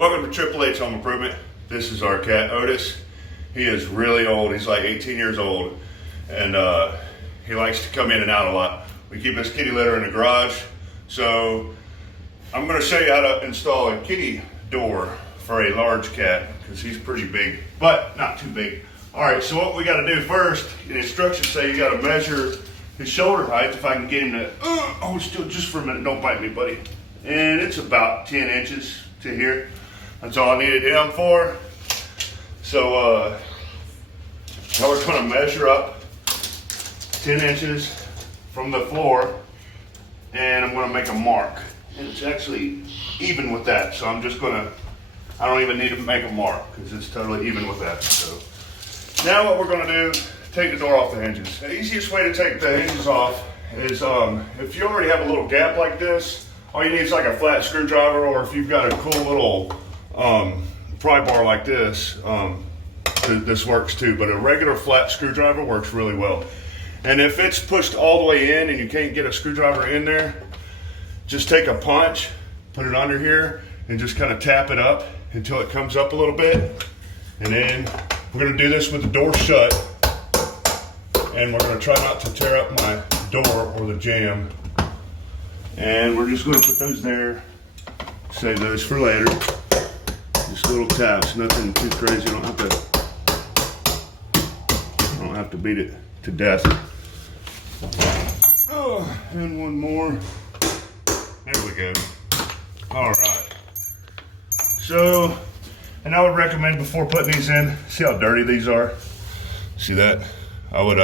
Welcome to Triple H Home Improvement. This is our cat, Otis. He is really old. He's like 18 years old. And he likes to come in and out a lot. We keep his kitty litter in the garage. So I'm going to show you how to install a kitty door for a large cat, because he's pretty big, but not too big. All right, so what we got to do first, the instructions say you got to measure his shoulder height. If I can get him to, hold still just for a minute, don't bite me, buddy. And it's about 10 inches to here. That's all I needed him for. So now we're going to measure up 10 inches from the floor, and I'm going to make a mark. And it's actually even with that, so I'm just going to, I don't even need to make a mark because it's totally even with that. So now what we're going to do, take the door off the hinges. The easiest way to take the hinges off is if you already have a little gap like this, all you need is like a flat screwdriver, or if you've got a cool little pry bar like this, this works too, but a regular flat screwdriver works really well. And if it's pushed all the way in and you can't get a screwdriver in there, just take a punch, put it under here, and just kind of tap it up until it comes up a little bit. And then we're going to do this with the door shut, and we're going to try not to tear up my door or the jamb. And we're just going to put those there, save those for later. Just little taps, nothing too crazy. I don't have to beat it to death. Oh, and one more. There we go. All right. So, and I would recommend before putting these in, see how dirty these are? See that? I would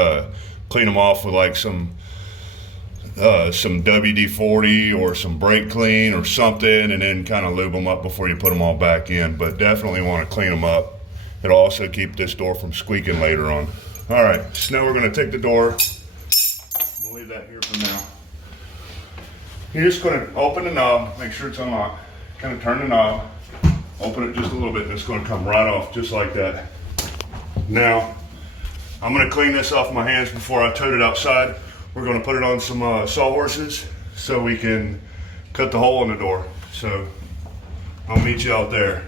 clean them off with like some WD-40 or some brake clean or something, and then kind of lube them up before you put them all back in. But definitely want to clean them up. It'll also keep this door from squeaking later on. All right, so now we're going to take the door. We'll leave that here for now. You're just going to open the knob, make sure it's unlocked. Kind of turn the knob, open it just a little bit, and it's going to come right off just like that. Now, I'm going to clean this off my hands before I tote it outside. We're going to put it on some sawhorses so we can cut the hole in the door. So I'll meet you out there.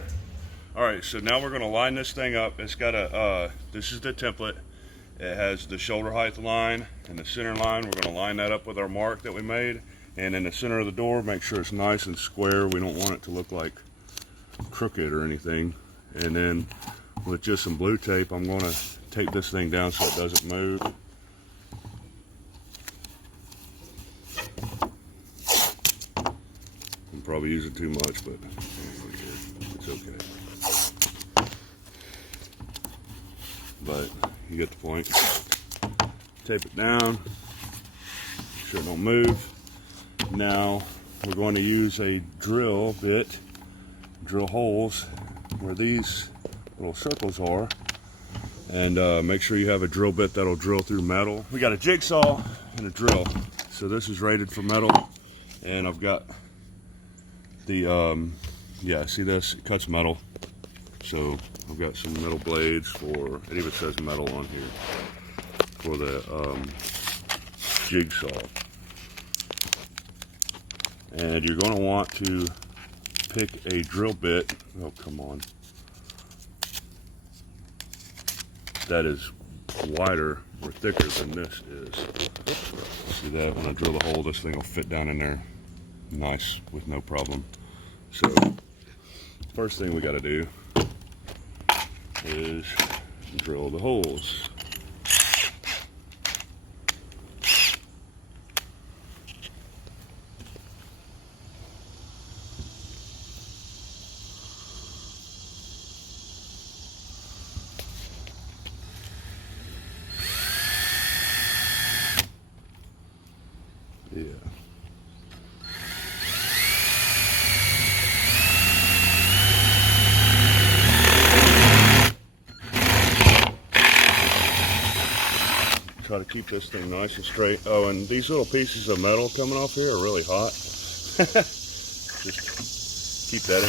All right, so now we're going to line this thing up. It's got a, this is the template. It has the shoulder height line and the center line. We're going to line that up with our mark that we made. And in the center of the door, make sure it's nice and square. We don't want it to look like crooked or anything. And then with just some blue tape, I'm going to tape this thing down so it doesn't move. I'm probably using too much, but it's okay. But you get the point. Tape it down, make sure it don't move. Now we're going to use a drill bit, drill holes where these little circles are, and make sure you have a drill bit that'll drill through metal. We got a jigsaw and a drill. So this is rated for metal, and I've got the, yeah, see this? It cuts metal. So I've got some metal blades for, it even says metal on here, for the jigsaw. And you're going to want to pick a drill bit, oh come on, that is wider or thicker than this is. See that? When I drill the hole, this thing will fit down in there nice with no problem. So first thing we got to do is drill the holes. Yeah. Try to keep this thing nice and straight. Oh, and these little pieces of metal coming off here are really hot. Just keep that in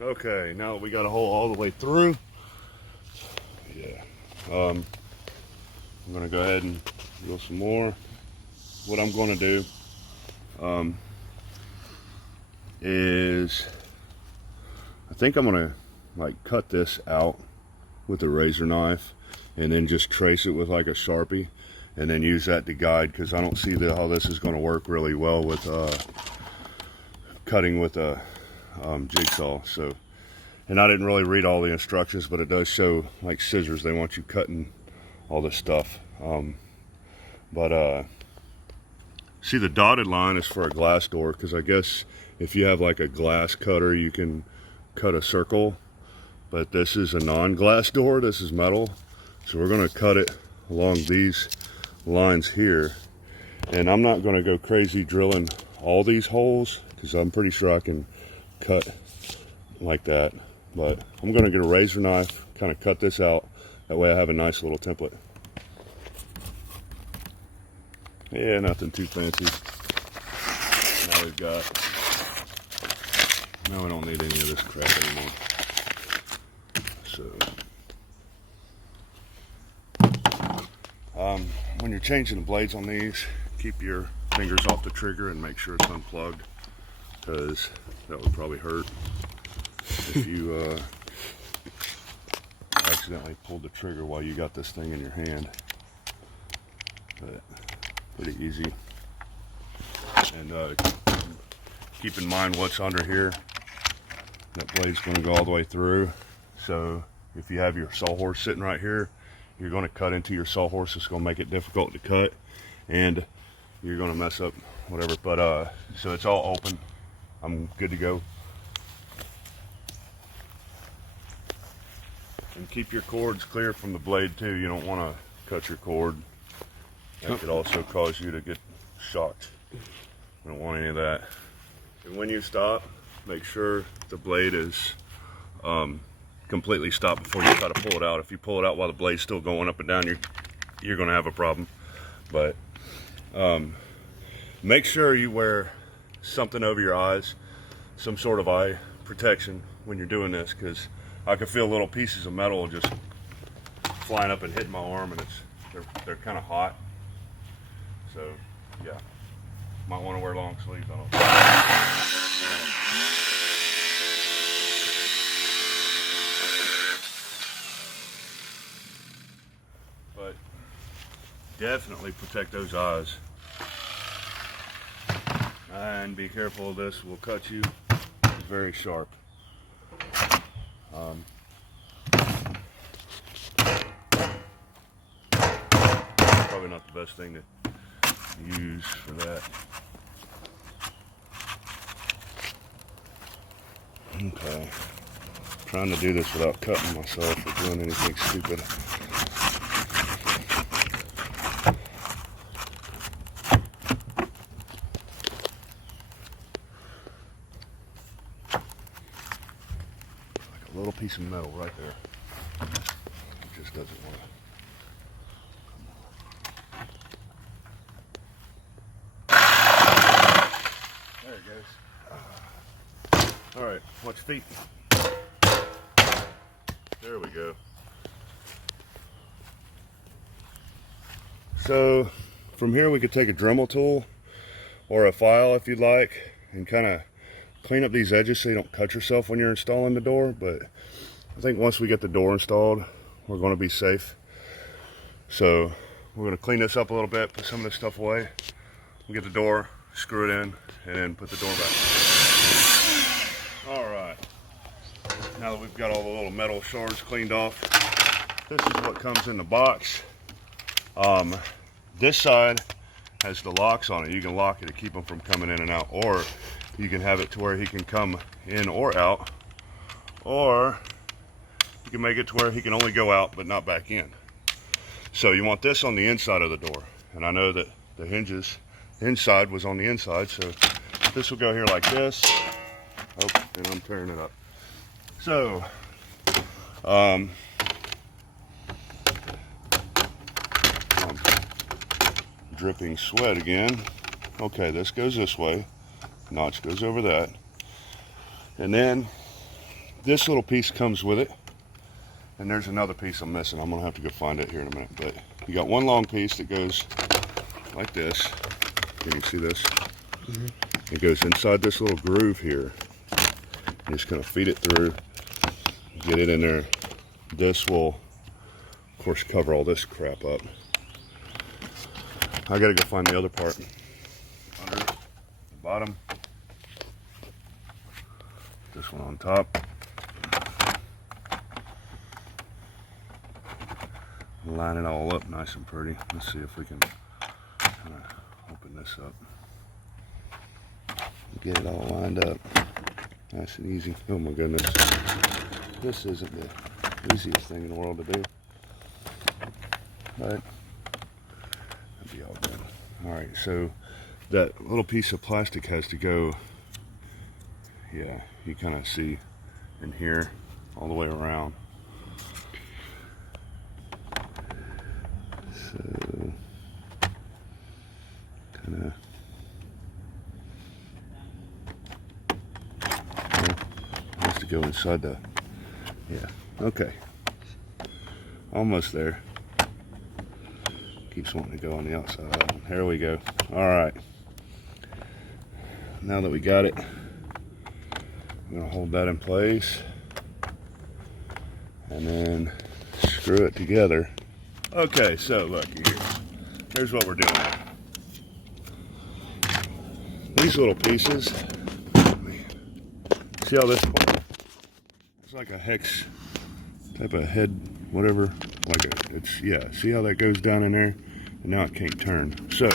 mind. Okay, now we got a hole all the way through. Yeah. I'm gonna go ahead and drill some more. what I'm going to do is I think I'm going to like cut this out with a razor knife and then just trace it with like a Sharpie and then use that to guide, because I don't see how this is going to work really well with cutting with a jigsaw. So, and I didn't really read all the instructions, but it does show like scissors, they want you cutting all this stuff. See, the dotted line is for a glass door, because I guess if you have like a glass cutter you can cut a circle, but this is a non-glass door, this is metal, so we're going to cut it along these lines here. And I'm not going to go crazy drilling all these holes, because I'm pretty sure I can cut like that, but I'm going to get a razor knife, kind of cut this out, that way I have a nice little template. Yeah, nothing too fancy. Now we don't need any of this crap anymore. So, when you're changing the blades on these, keep your fingers off the trigger and make sure it's unplugged, because that would probably hurt if you accidentally pulled the trigger while you got this thing in your hand. But pretty easy. And keep in mind what's under here. That blade's going to go all the way through. So if you have your sawhorse sitting right here, you're going to cut into your sawhorse. It's going to make it difficult to cut, and you're going to mess up whatever. But so it's all open. I'm good to go. And keep your cords clear from the blade too. You don't want to cut your cord. That could also cause you to get shocked. We don't want any of that. And when you stop, make sure the blade is completely stopped before you try to pull it out. If you pull it out while the blade's still going up and down, you're going to have a problem. But make sure you wear something over your eyes, some sort of eye protection when you're doing this, because I can feel little pieces of metal just flying up and hitting my arm, and they're kind of hot. So yeah, might want to wear long sleeves. I don't know. But definitely protect those eyes, and be careful. This will cut you. It's very sharp. Probably not the best thing to use for that. Okay, trying to do this without cutting myself or doing anything stupid. Like a little piece of metal right there. It just doesn't want to. There it goes. All right, watch your feet. There we go. So from here we could take a Dremel tool or a file if you'd like and kind of clean up these edges so you don't cut yourself when you're installing the door. But I think once we get the door installed, we're going to be safe. So we're going to clean this up a little bit, put some of this stuff away, we'll get the door, screw it in, and then put the door back. All right, now that we've got all the little metal shards cleaned off, this is what comes in the box. This side has the locks on it. You can lock it to keep them from coming in and out, or you can have it to where he can come in or out, or you can make it to where he can only go out but not back in. So you want this on the inside of the door, and I know that the hinges inside was on the inside, so this will go here like this. Oh, and I'm tearing it up. So I'm dripping sweat again. Okay, this goes this way, notch goes over that, and then this little piece comes with it, and there's another piece I'm missing. I'm gonna have to go find it here in a minute. But you got one long piece that goes like this, Can you see this? It goes inside this little groove here. You just kind of feed it through, get it in there. This will, of course, cover all this crap up. I gotta go find the other part. Under the bottom. This one on top. Line it all up nice and pretty. Let's see if we can kind of open this up. Get it all lined up. Nice and easy. Oh my goodness. This isn't the easiest thing in the world to do. But that'll be all good. Alright, so that little piece of plastic has to go, yeah, you kind of see in here all the way around. So kind of has to go inside the, yeah, okay, almost there. Keeps wanting to go on the outside of that one. Here we go. All right, now that we got it, I'm gonna hold that in place and then screw it together. Okay, so look, here's what we're doing. These little pieces, see how this, it's like a hex type of head, whatever, like a, it's, yeah, see how that goes down in there? And now it can't turn. So,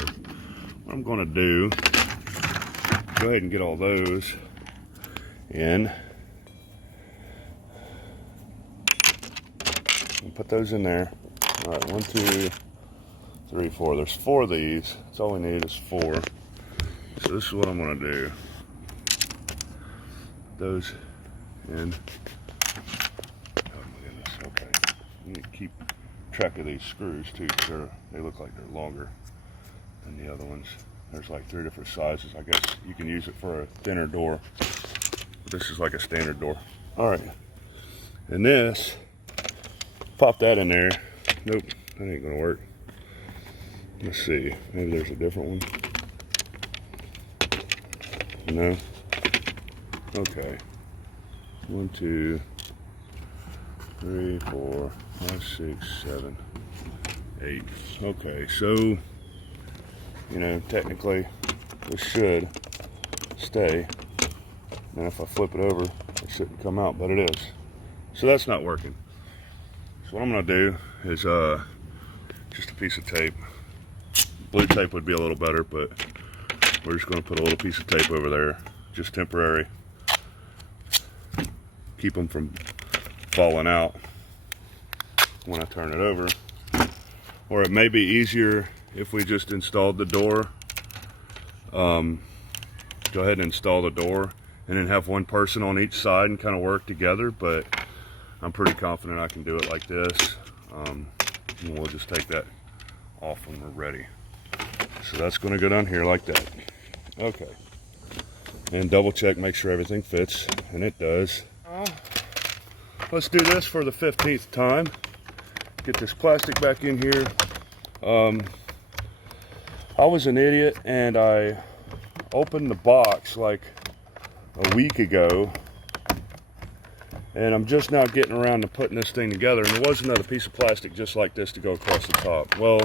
what I'm gonna do, go ahead and get all those in. And put those in there. All right, 1, 2, 3, 4. There's 4 of these. That's all we need is 4. So this is what I'm gonna do. Put those in. Oh my goodness, okay. You need to keep track of these screws too, because they look like they're longer than the other ones. There's like 3 different sizes. I guess you can use it for a thinner door. But this is like a standard door. All right, and this, pop that in there. Nope, that ain't gonna work. Let's see, maybe there's a different one. No? Okay. 1, 2, 3, 4, 5, 6, 7, 8. Okay, so, you know, technically this should stay. And if I flip it over, it shouldn't come out, but it is. So that's not working. So what I'm gonna do is just a piece of tape. Blue tape would be a little better, but we're just gonna put a little piece of tape over there, just temporary. Keep them from falling out when I turn it over. Or it may be easier if we just installed the door. Go ahead and install the door and then have one person on each side and kind of work together, but I'm pretty confident I can do it like this. And we'll just take that off when we're ready. So that's going to go down here like that. Okay. And double check, make sure everything fits, and it does. Let's do this for the 15th time. Get this plastic back in here. I was an idiot and I opened the box like a week ago, and I'm just now getting around to putting this thing together, and there was another piece of plastic just like this to go across the top. Well,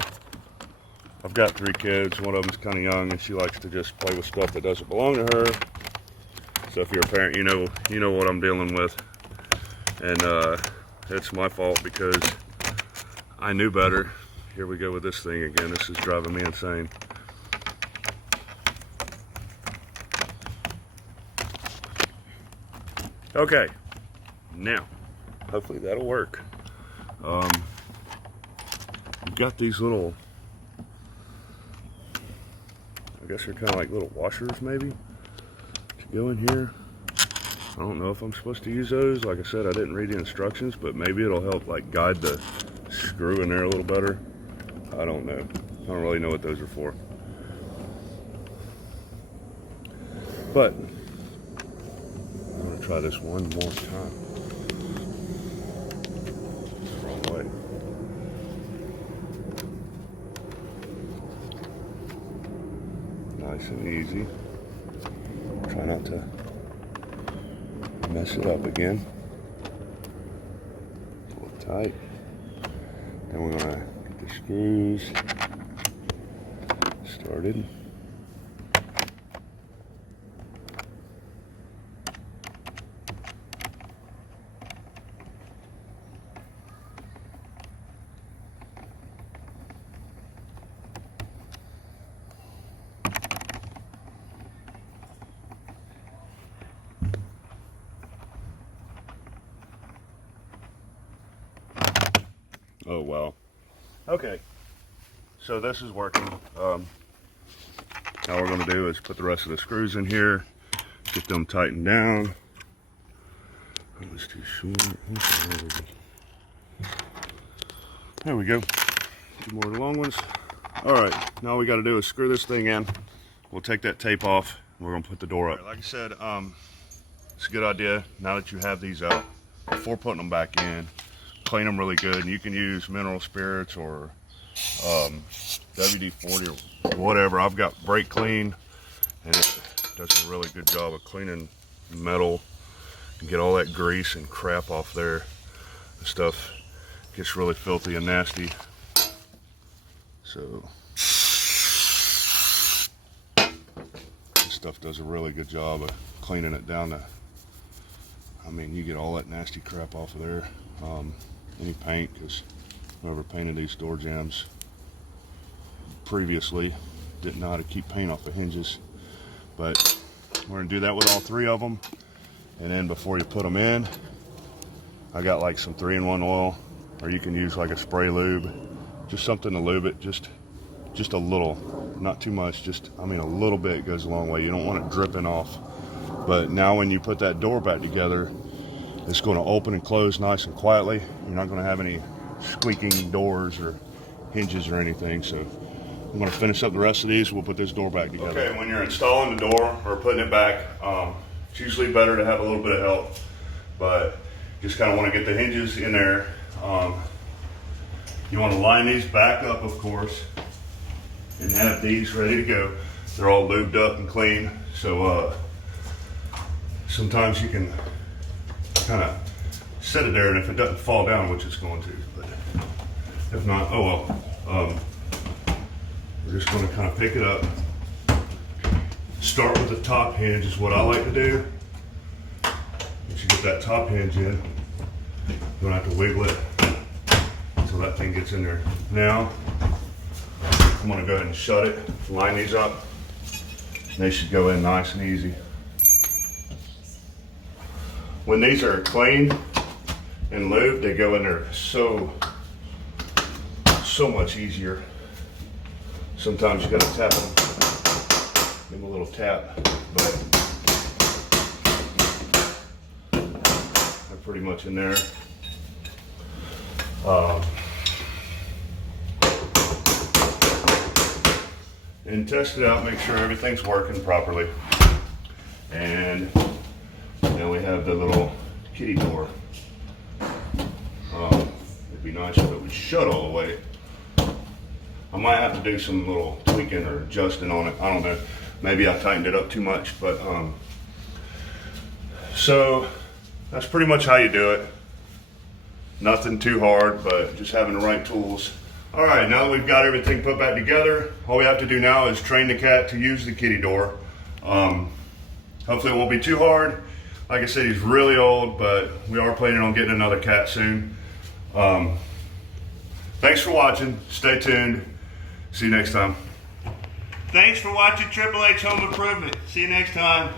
I've got 3 kids. One of them's kind of young and she likes to just play with stuff that doesn't belong to her. So if you're a parent, you know what I'm dealing with. And it's my fault because I knew better. Here we go with this thing again. This is driving me insane. Okay, now, hopefully that'll work. You've got these little, I guess they're kind of like little washers maybe, to go in here. I don't know if I'm supposed to use those. Like I said, I didn't read the instructions, but maybe it'll help like guide the screw in there a little better. I don't know. I don't really know what those are for. But I'm gonna try this one more time. Wrong way. and easy. Try not to mess it up again. Pull it tight. Then we're gonna get the screws started. Oh wow. Okay, so this is working. Now what we're going to do is put the rest of the screws in here, get them tightened down. That was too short. There we go. Two more of the long ones. All right, now all we got to do is screw this thing in. We'll take that tape off. And we're going to put the door up. Like I said, it's a good idea now that you have these out, before putting them back in, clean them really good. And you can use mineral spirits or WD-40 or whatever. I've got Brake Clean, and it does a really good job of cleaning metal and get all that grease and crap off there. The stuff gets really filthy and nasty. So this stuff does a really good job of cleaning it down to, I mean, you get all that nasty crap off of there. Any paint, because whoever painted these door jambs previously didn't know how to keep paint off the hinges. But we're going to do that with all three of them. And then before you put them in, I got like some 3-in-1 oil, or you can use like a spray lube, just something to lube it, just a little, not too much, just, I mean, a little bit goes a long way. You don't want it dripping off. But now when you put that door back together, it's going to open and close nice and quietly. You're not going to have any squeaking doors or hinges or anything. So I'm going to finish up the rest of these. We'll put this door back together. Okay, when you're installing the door or putting it back, it's usually better to have a little bit of help. But just kind of want to get the hinges in there. You want to line these back up, of course, and have these ready to go. They're all lubed up and clean. So sometimes you can kind of set it there, and if it doesn't fall down, which it's going to, but if not, oh well. We're just going to kind of pick it up. Start with the top hinge is what I like to do. Once you get that top hinge in, you don't have to wiggle it until that thing gets in there. Now, I'm going to go ahead and shut it, line these up. They should go in nice and easy. When these are clean and lubed, they go in there so much easier. Sometimes you got to tap them, give them a little tap, but they're pretty much in there. And test it out, make sure everything's working properly. And then we have the little kitty door. It'd be nice if it would shut all the way. I might have to do some little tweaking or adjusting on it. I don't know. Maybe I tightened it up too much, but so that's pretty much how you do it. Nothing too hard, but just having the right tools. All right, now that we've got everything put back together, all we have to do now is train the cat to use the kitty door. Hopefully it won't be too hard. Like I said, he's really old, but we are planning on getting another cat soon. Thanks for watching. Stay tuned. See you next time. Thanks for watching Triple H Home Improvement. See you next time.